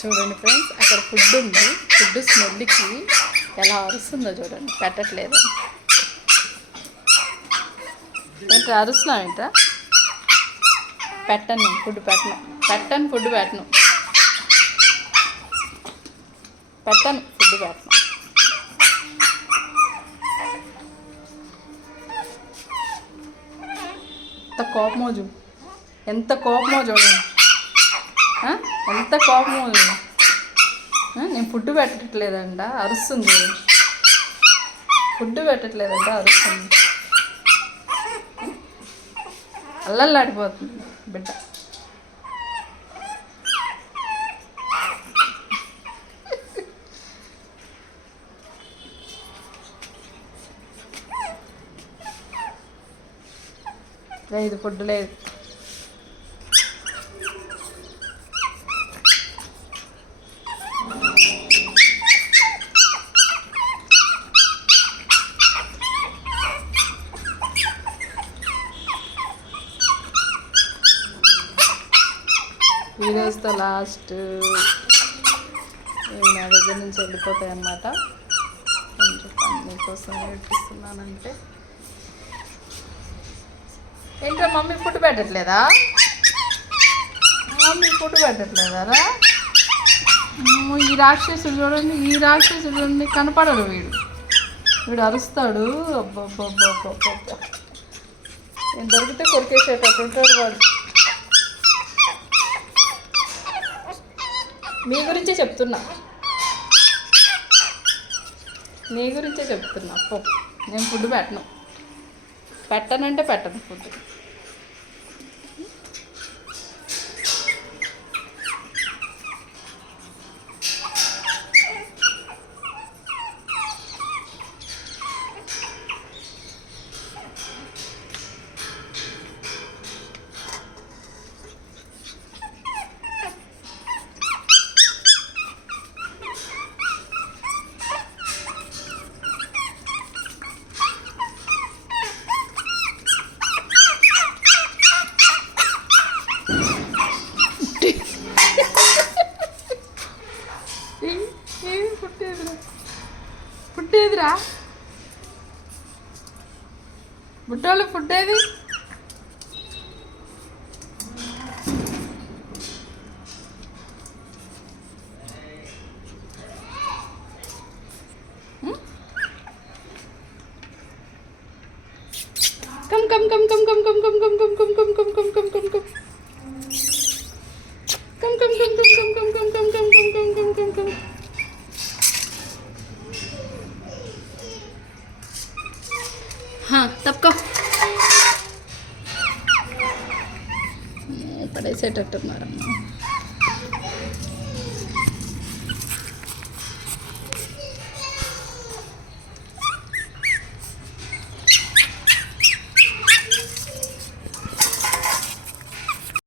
చూడండి ఫ్రెండ్స్, అక్కడ ఫుడ్ ఉంది. ఫుడ్ స్మెల్కి ఎలా అరుస్తుందో చూడండి. పెట్టట్లేదు ఏంటి అరుస్తున్నావు ఏంట్రా? పెట్టను ఫుడ్ పెట్టను ఫుడ్ పెట్టను ఎంత కోపమో చూడండి. ఎంత కోపమో నేను ఫుడ్ పెట్టట్లేదంట అరుస్తుంది. అల్లల్లాడిపోతుంది బిడ్డ. ఇది ఫుడ్ లేదు. వీడియోస్తో లాస్ట్ నా దగ్గర నుంచి వెళ్ళిపోతాయి అన్నమాట. నేను చెప్పాను మీకోసం నేర్పిస్తున్నానంటే ఏంటో మమ్మీ ఫుడ్ పెట్టట్లేదా? ఈ రాక్షసుడు చూడండి, కనపడడు వీడు అరుస్తాడు. అబ్బబ్బబ్బబ్బబ్బ నేను దొరికితే కొరికేసేటట్టు ఉంటాడు వాడు. నీ గురించే చెప్తున్నా పో. నేను ఫుడ్ పెట్టనంటే పెట్టను ఫుడ్. ఫుడ్ ఏదిరా? బుట్టోళ్ళు ఫుడ్ ఏది? Come come come come come come come come come come come come come come come come తప్పుకో. పడేసేటట్టున్నారమ్మా.